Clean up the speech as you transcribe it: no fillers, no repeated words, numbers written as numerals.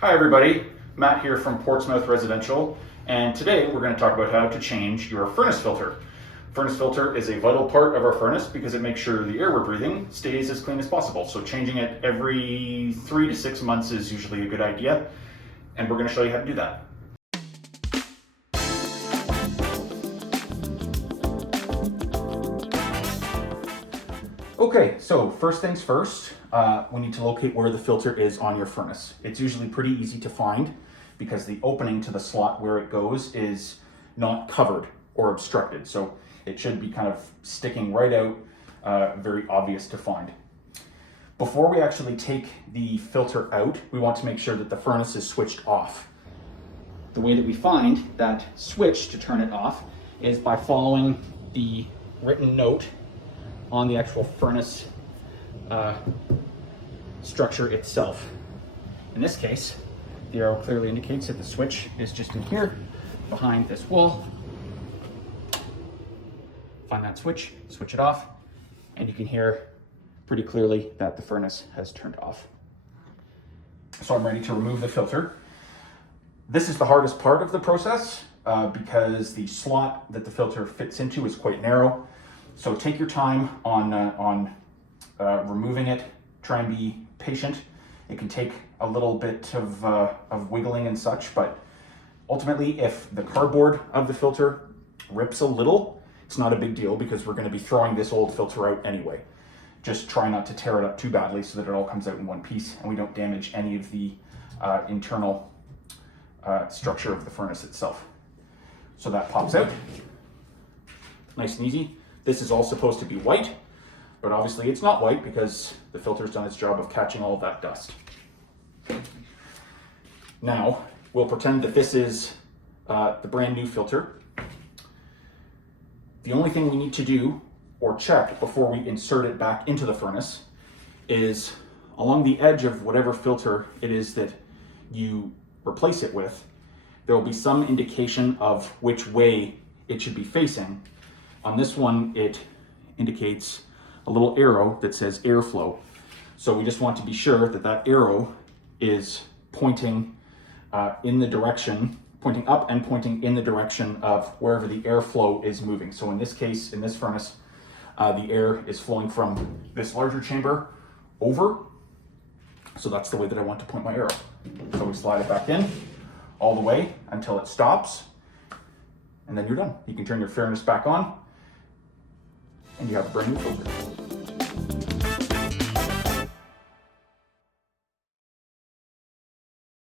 Hi everybody, Matt here from Portsmouth Residential, and today we're going to talk about how to change your furnace filter. Furnace filter is a vital part of our furnace because it makes sure the air we're breathing stays as clean as possible. So changing it every 3 to 6 months is usually a good idea, and we're going to show you how to do that. Okay, so first things first, we need to locate where the filter is on your furnace. It's usually pretty easy to find because the opening to the slot where it goes is not covered or obstructed. So it should be kind of sticking right out, very obvious to find. Before we actually take the filter out, we want to make sure that the furnace is switched off. The way that we find that switch to turn it off is by following the written note on the actual furnace structure itself. In this case, the arrow clearly indicates that the switch is just in here, behind this wall. Find that switch, switch it off, and you can hear pretty clearly that the furnace has turned off. So I'm ready to remove the filter. This is the hardest part of the process because the slot that the filter fits into is quite narrow. So take your time on removing it. Try and be patient. It can take a little bit of wiggling and such, but ultimately if the cardboard of the filter rips a little, it's not a big deal because we're going to be throwing this old filter out anyway. Just try not to tear it up too badly so that it all comes out in one piece and we don't damage any of the internal structure of the furnace itself. So that pops out. Nice and easy. This is all supposed to be white, but obviously it's not white because the filter's done its job of catching all of that dust. Now, we'll pretend that this is the brand new filter. The only thing we need to do or check before we insert it back into the furnace is along the edge of whatever filter it is that you replace it with, there will be some indication of which way it should be facing. On this one, it indicates a little arrow that says airflow. So we just want to be sure that that arrow is pointing in the direction, pointing up and pointing in the direction of wherever the airflow is moving. So in this case, in this furnace, the air is flowing from this larger chamber over. So that's the way that I want to point my arrow. So we slide it back in all the way until it stops, and then you're done. You can turn your furnace back on, and you have a brand new filter.